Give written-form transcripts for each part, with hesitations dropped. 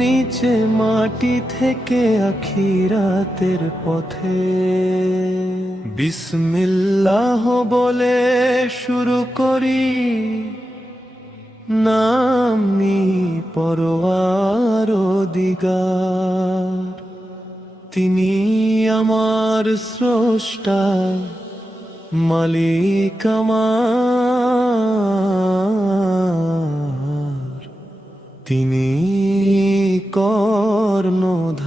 নিচে মাটি থেকে আখিরাতের পথে বিসমিল্লাহ বলে শুরু করি, নামি পরওয়ারদিগার। তিনি আমার স্রষ্টা, মালিক আমার, তিনি কর্ণধার।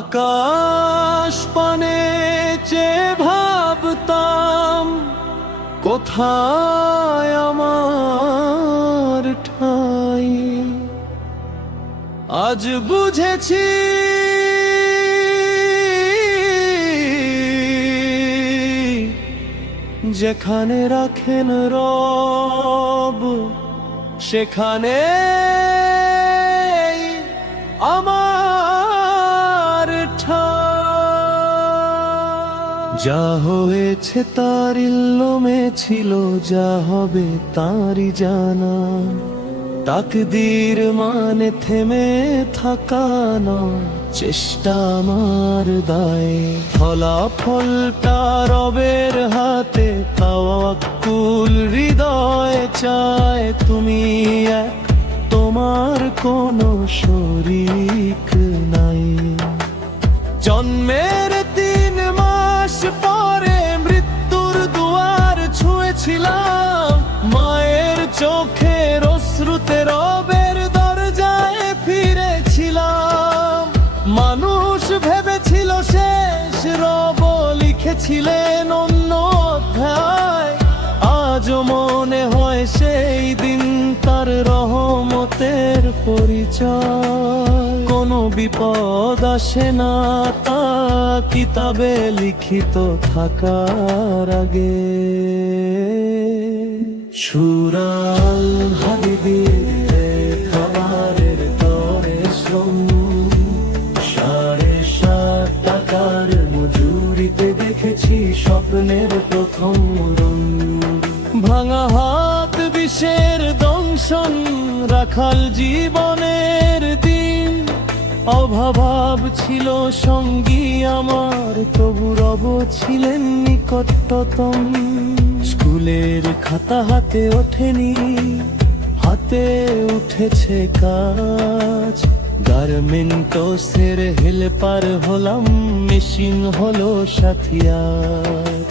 আকাশ পানে চেয়ে ভাবতাম, কোথায় আমার ঠাঁই। আজ বুঝেছি যেখানে রাখেন রব, সেখানে আমার ঠাঁই। যা হয়েছে তার ইলমে ছিল, যা হবে তারই জানা। তাকদীর মানে থেমে থাকা নয়, চেষ্টা আমার দায়। ফলাফলটা রবের হাতে, তাওয়াক্কুল হৃদয় চায়। তুমি এক, তোমার কোনো শরীক নাই। জন্মের 3 মাস পরে মৃত্যুর দুয়ার ছুঁয়েছিলাম। মায়ের চোখের অশ্রুতে রবের দরজায় ফিরেছিলাম। মানুষ ভেবেছিল শেষ, রব লিখেছিলেন অন্য অধ্যায়। আজও মনে হয় সেই দিন তার রহমতের পরিচয়। কোনো বিপদ আসে না তা কিতাবে লিখিত থাকার আগে। সূরা আল হাদীদের খাবারের তরে শ্রম, 7.5 টাকার মজুরিতে দেখেছি স্বপ্নের প্রথম রং। ভাঙা হাত, বিষের দংশন, রাখাল জীবনের দিন। অভাব ছিল সঙ্গী আমার, তবু রব ছিলেন নিকটতম। স্কুলের খাতা হাতে ওঠেনি, হাতে উঠেছে কাজ। গার্মেন্টসের হেল্পার হলাম, মেশিন হলো সাথী আজ।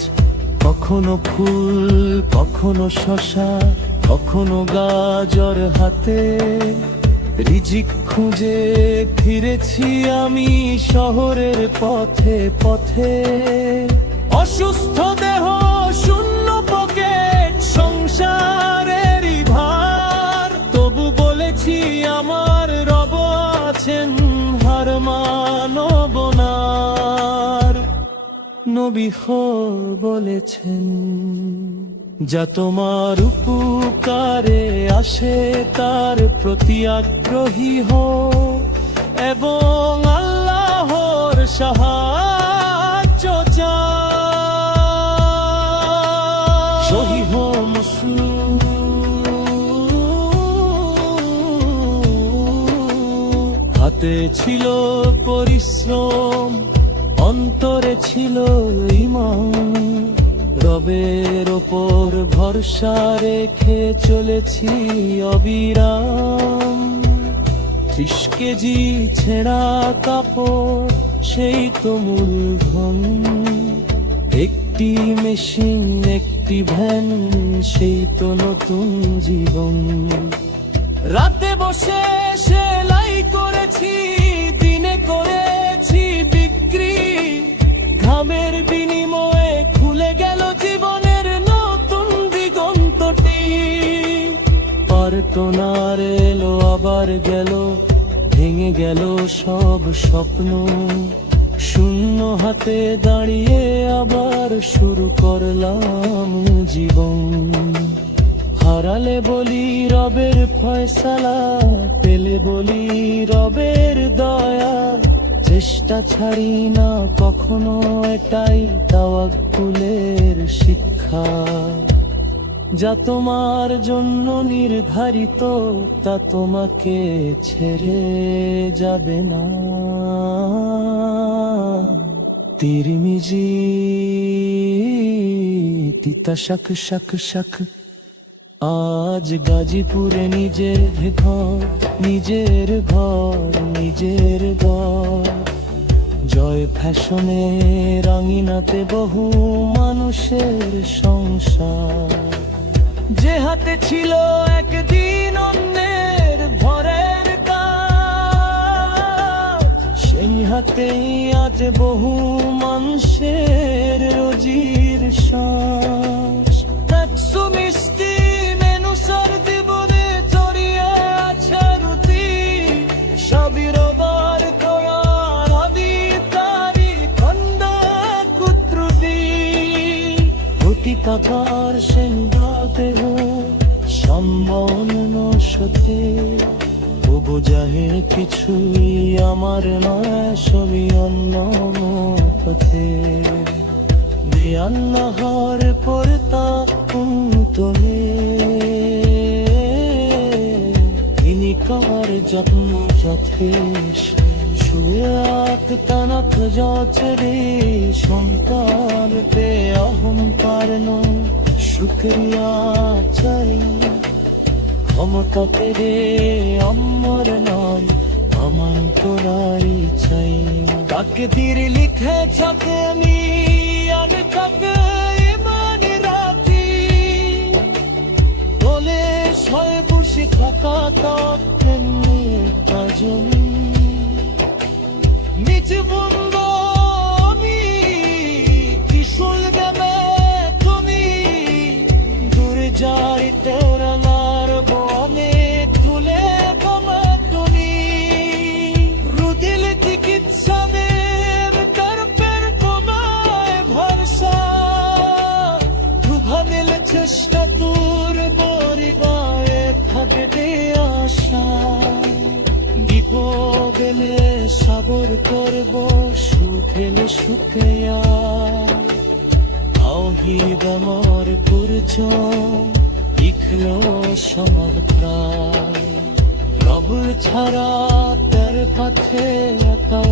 কখনো ফুল, কখনো শশা, কখনো গাজর হাতে। রিজিক খুঁজে ফিরেছি আমি শহরের পথে পথে। অসুস্থ দেহ, শূন্য পকেট, সংসারেরই ভার। তবু বলেছি আমার রব আছেন, হার মানব না। নবী বলেছেন, যা তোমার উপকারে আসে তার প্রতি আগ্রহী হও, এবং আল্লাহর সাহায্য চাও। সহিহ মুসলিম। হাতে ছিল পরিশ্রম, অন্তরে ছিল ঈমান। রবের ওপর ভরসা রেখে চলেছি অবিরাম। 30 কেজি ছেঁড়া কাপড়, সেই তো মূলধন। একটি মেশিন, একটি ভ্যান, সেই তো নতুন জীবন। রাতে বসে সেলাই করেছি, দিনে করেছি বিক্রি। ঘামের বিনিময়ে খুলে গেল জীবনের নতুন দিগন্তটি। পার্টনার এলো আবার গেল, ভেঙে গেল সব স্বপ্ন। শূন্য হাতে দাঁড়িয়ে আবার শুরু করলাম জীবন। হারালে বলি রবের ফয়সালা, পেলে বলি রবের দয়া। চেষ্টা ছাড়ি না কখনো, এটাই তাওয়াক্কুলের শিক্ষা। যা তোমার জন্য নির্ধারিত তা তোমাকে ছেড়ে যাবে না। তিরমিজি তিতা শাক শাক শাক। আজ গাজীপুরে নিজের ঘর, নিজের ঘর, নিজের ঘর। জয় ফ্যাশনে রাঙিনাতে বহু মানুষের সংসার। যে হাতে ছিল একদিন অন্যের ভরের কাজ, সেই হাতেই আজ বহু মানুষের রোজির শ্বাস। একশো মিষ্টি মেনু সর্দি বলে জড়িয়ে আছে রুটি, সবই রবার তৈয়ার হবি তারি খন্দা কুত্রুটি। অতি টাকার সেন্দাতে সম্মান নশতে, তবু যাহে কিছুই আমার নয়, সবই অন্য পথে। বেআল্লাহর পর্দা কুন্তলে, তিনি কার যত্ন যথেষ্ট। শুয়াক তানাক যচরে সন্তান পে অহংকার নয়, শুক্রিয়া চাই ক্ষমতা পেরে আমার নয়, আমান তোরাই চাই। তাকে তীর লিখে ছাকে আমি তাকে ইমান রাখি, বলে ছয় বসে থাকা তেমনি কাজনী। নিজ বন্ধ আমি কিশোর গেলে তুমি, দূরে যাই তোরা মারব অনেক তুলে কমা তুমি। রুদিল চিকিৎসা মের তরফের তোমায় ভরসা, প্রভাবেল চেষ্টা দূর বরি গায়ে থাকবে আশা। বিপদ এলে সাবর করব, সুখ এলে সুখিয়া। তাওহীদ আমার পূর্য লিখলো সমাল প্রায়, রব ছাড়া তার পথে একা